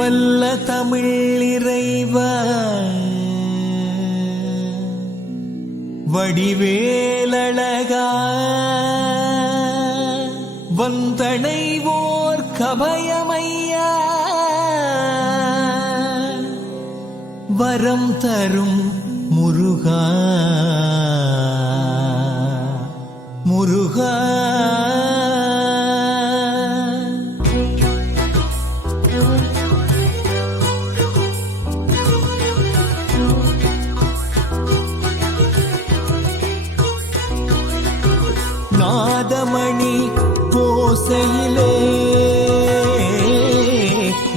வல்ல தமிழ் இறைவா. வடிவேலழகா. வந்தனைவோர் கபயமையா. வரம் தரும் முருகா. முருகா. ஓசையிலே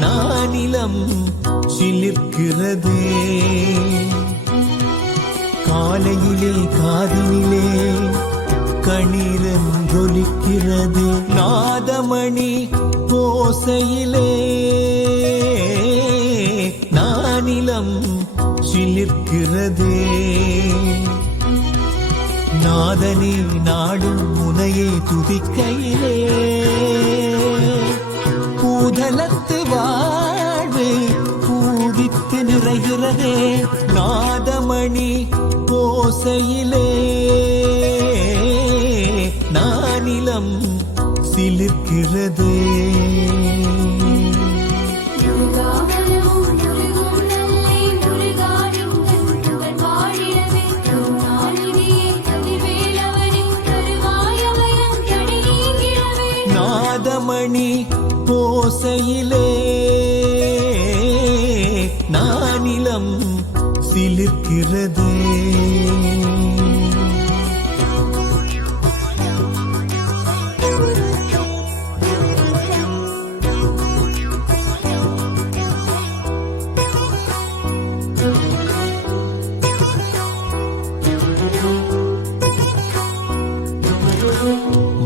நானிலம் சிலிர்க்கிறதே. காலையிலே காதினிலே கணீரொலிக்கிறது நாதமணி ஓசையிலே நானிலம் சிலிர்க்கிறதே. நாதனே நாடும் முனையே துதிக்கையிலே. பூதலத்து வாழ்வு பூதித்து நிறைகிறதே நாதமணி கோசையிலே. நானிலம் சிலிர்க்கிறதே. ஓசையிலே நானிலம் சிலிர்க்கிறதே.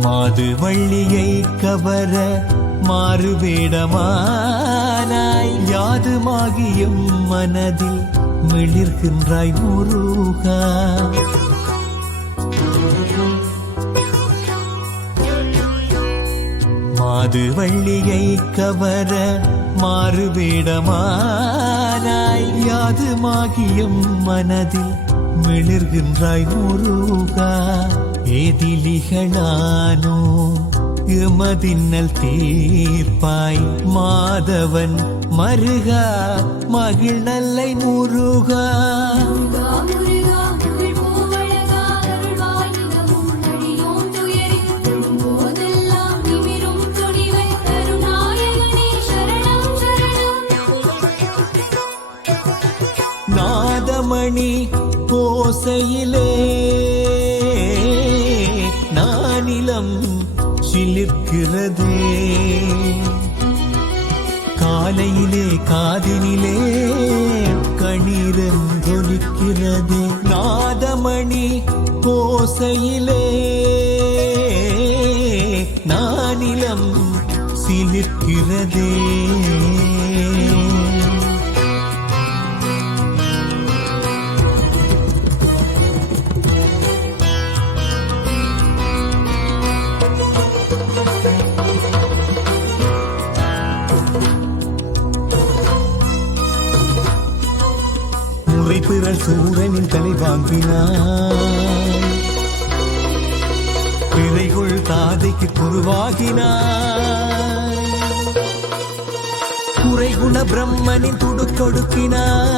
மாது வள்ளியை கவர மாறுவேடமானாய். யாதுமாகியும் மனதில் மிளிர்கின்றாய் முருகா. மாது வள்ளியை கவர மாறுவேடமானாய். யாதுமாகியும் மனதில் மிளிர்கின்றாய் முருகா. ஏதிலிகளானோ எமதின்னல் தீர்ப்பாய் மாதவன் மருகா மகிழ் நல்லை முருகா. நாதமணி முருகா உள்ளம் சிலிர்க்கிறதே. காலையிலே காதினிலே கணீரம் கொலிக்கிறதே நாதமணி கோசையிலே நானிலம் சிலிர்க்கிறதே. முறை பிறல் சூரனின் தலை வாங்கினார் பிறைகுள் தாதைக்கு குருவாகினார் குறைகுண பிரம்மனின் துடுக்கொடுக்கினார்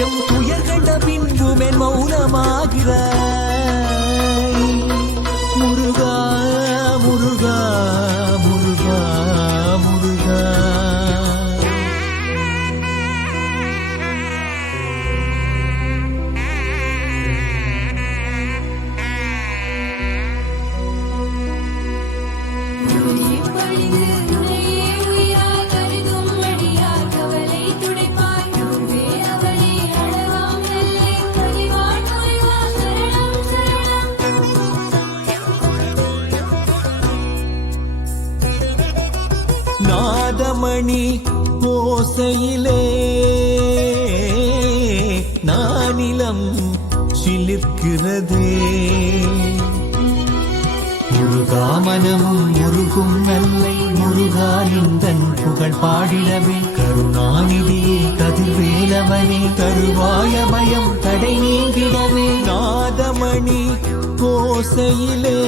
எம் துயர் கண்ட பின்புமென் மௌனமாகிறார் ஓசையிலே நானிலம் சிலிர்க்கிறதே. முருகாமனமும் முருகும் நல்லை முருகா புகழ் பாடிடவே. கருணாநிதியே கதிர்வேலவனே தருவாய பயம் தடை நீங்கிடவே. நாதமணி கோசையிலே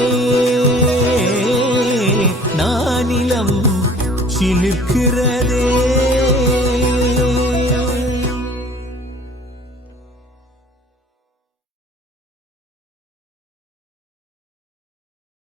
நானிலம் சிலிர்க்கிறதே.